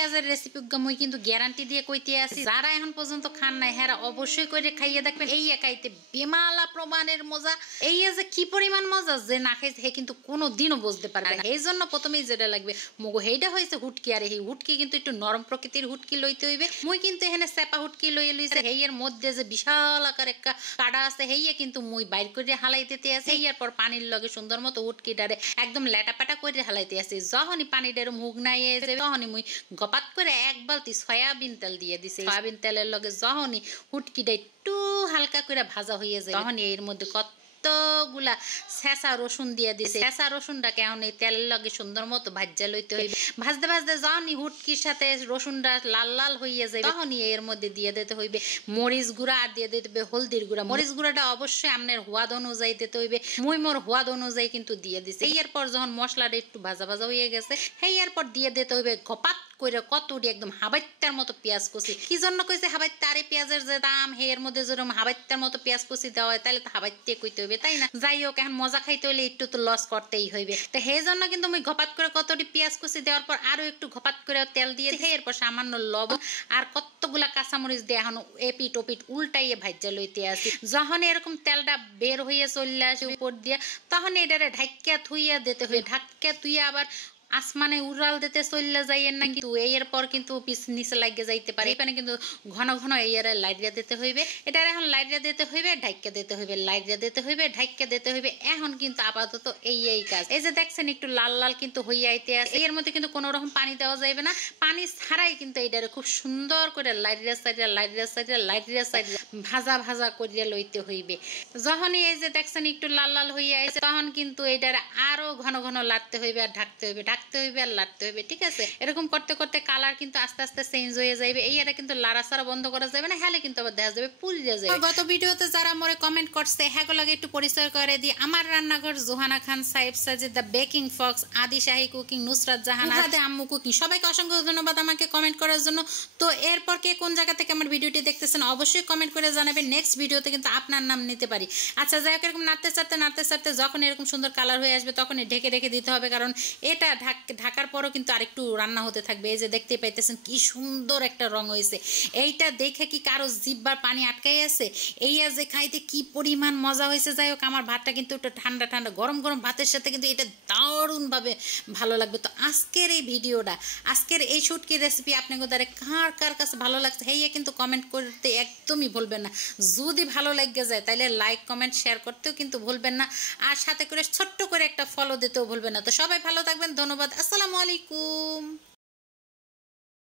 পেঁয়াজের রেসিপি মই কিন্তু গ্যারান্টি দিয়ে কইতে আসি, যারা এখন পর্যন্ত খান নাই হেরা অবশ্যই করে খাইয়ে দেখবেন। এই খাইতে বেমালা প্রমাণের মজা, এই যে কি পরিমাণ মজা যে না খাইছে হে কিন্তু কোনো দিনও বুঝতে পারবে না। এই জন্য প্রথমেই যেটা লাগবে মগো হেইটা হয়েছে হুটকি, আর এই হুটকি কিন্তু একটু নরম প্রকৃতির হুটকি লইতে হইবে। মুই কিন্তু এখানে চেপা হুটকি লইয়ে লইছে, হেইয়ের মধ্যে যে বিশাল আকার একটা কাটা আছে হেইয়া কিন্তু মুই বাইর করে হালাই দিতে আছে। হেইয়ার পর পানির লগে সুন্দর মতো হুটকিটারে একদম লেটাপাটা করে হালাইতে আছে। যখনই পানিটার মুখ নাই তখনই মুই গপাত করে এক বালতি সয়াবিন তেল দিয়ে দিছে। সয়াবিন তেলের লগে যখনই হুটকিটা একটু হালকা করে ভাজা হয়ে যায় তখনই এর মধ্যে কতগুলা ছেঁচা রসুন দিয়ে দিছে। ছেঁচা রসুনটাকে এখন এই তেলের লগে সুন্দর মতো ভাজা লইতে হইবে। ভাজতে ভাজতে যখনই হুটকির সাথে রসুনটা লাল লাল হইয়া যায় তখনই এর মধ্যে দিয়ে দিতে হইবে মরিচ গুঁড়া, আর দিয়ে দিতে হবে হলদির গুঁড়া। মরিচ গুঁড়াটা অবশ্যই আপনার হোয়াদ অনুযায়ী দিতে হইবে, মুই মোর হোয়াদ অনুযায়ী কিন্তু দিয়ে দিছে। এরপর যখন মশলাটা একটু ভাজা ভাজা হয়ে গেছে এরপর দিয়ে দিতে হইবে গপাত করে কতটি একদম হাবাইত্তার মতো পেঁয়াজ কুচি। কি জন্য কইছে হাবাইত্তা? আরে পেঁয়াজের যে দাম এর মধ্যে যেরকম হাবাইত্তার মতো পেঁয়াজ কুচি দেওয়া হয় তাহলে তো হাবাইত্তে কইতে হইবে, তাই না? যাই হোক এখন মজা খাইতে হইলে একটু তো লস করতেই হইবে। তো সেই জন্য কিন্তু আমি ঘপাত করে কতটি পেঁয়াজ কুচি দেওয়ার পর আরো একটু ঘপাত করে তেল দিয়ে এরপর সামান্য লবণ আর কতগুলা কাঁচামরিচ দিয়ে এখন এপিট ওপিট উল্টাইয়ে ভাজ্যা লইতে আসি। যখন এরকম তেলটা বের হইয়া চলে আসে উপর দিয়ে তখন এটারে ঢাকিয়া থুইয়া দিতে হইবে। ঢাকিয়া থুইয়া আবার আসমানে উড়াল দিতে চললে যাইয়ের না, কিন্তু এরপর কিন্তু পিছ নিচে লাগিয়ে যাইতে পারে। এখানে কিন্তু ঘন ঘন এয়ারে লাইটটা দিতে হইবে। এটার এখন লাইটটা দিতে হইবে, ঢাইকা দিতে হইবে, লাইটটা দিতে হইবে, ঢাইকা দিতে হইবে। এখন কিন্তু আপাতত এই কাজ। এই যে দেখছেন একটু লাল লাল কিন্তু হইয়া আইতে আছে। এর মধ্যে কিন্তু কোনো রকম পানি দেওয়া যাবে না, পানি ছাড়াই কিন্তু এটারে খুব সুন্দর করে লাইটটা সাইডে লাইটটা সাইডে লাইটটা সাইডে ভাজা ভাজা করিয়া লইতে হইবে। যখনই এই যে দেখছেন একটু লাল লাল হইয়া আইছে তখন কিন্তু এটারে আরো ঘন ঘন লাড়তে হইবে আর ঢাকতে হইবে, ঢাকতে হইবে আর লাড়তে হইবে। ঠিক আছে, এরকম করতে করতে কালার কিন্তু আস্তে আস্তে চেঞ্জ হয়ে যাবে। এই এটা কিন্তু লাড়াছাড়া বন্ধ করা যাবে না, হলে কিন্তু আবার দেখা যাবে পুড়িয়ে যাবে। গত ভিডিওতে যারা মোরে কমেন্ট করছে হ্যাগো লাগে একটু পরিচয় করে দিই। আমার রান্নাঘর Johanna Khan, Saif Sajid, the baking Fox, আদি শাহী কুকিং, নুসরাত জাহান, আম্মু কুকিং, সবাইকে অসংখ্য ধন্যবাদ আমাকে কমেন্ট করার জন্য। তো এরপর কে কোন জায়গা থেকে আমার ভিডিওটি দেখতেছেন অবশ্যই কমেন্ট করে জানাবেন, নেক্সট ভিডিওতে কিন্তু আপনার নাম নিতে পারি। আচ্ছা যাই হোক, এরকম নাড়তে চাড়তে যখন এরকম সুন্দর কালার হয়ে আসবে তখনই ঢেকে রেখে দিতে হবে, কারণ এটা ঢাকার পরও কিন্তু আরেকটু রান্না হতে থাকবে। এই যে দেখতে পাইতেছেন কি সুন্দর একটা রং হয়েছে, এইটা দেখে কি কারো জিহ্বার পানি আটকাই আছে? এই যে খাইতে কি পরিমাণ মজা হয়েছে। যাই হোক, আমার ভাতটা কিন্তু একটু ঠান্ডা ঠান্ডা গরম গরম ভাতের সাথে কিন্তু এটা দারুণভাবে ভালো লাগবে। তো আজকের এই ভিডিওটা, আজকের এই শুটকির রেসিপি আপনাকে দ্বারা কার কাছে ভালো লাগছে হেইয়া কিন্তু কমেন্ট করতে একদমই ভুলবেন না। যদি ভালো লাগে যায় তাহলে লাইক কমেন্ট শেয়ার করতেও কিন্তু ভুলবেন না, আর সাথে করে ছোট্ট করে একটা ফলো দিতেও ভুলবেন না। তো সবাই ভালো থাকবেন, ধন্যবাদ, আসসালামু আলাইকুম।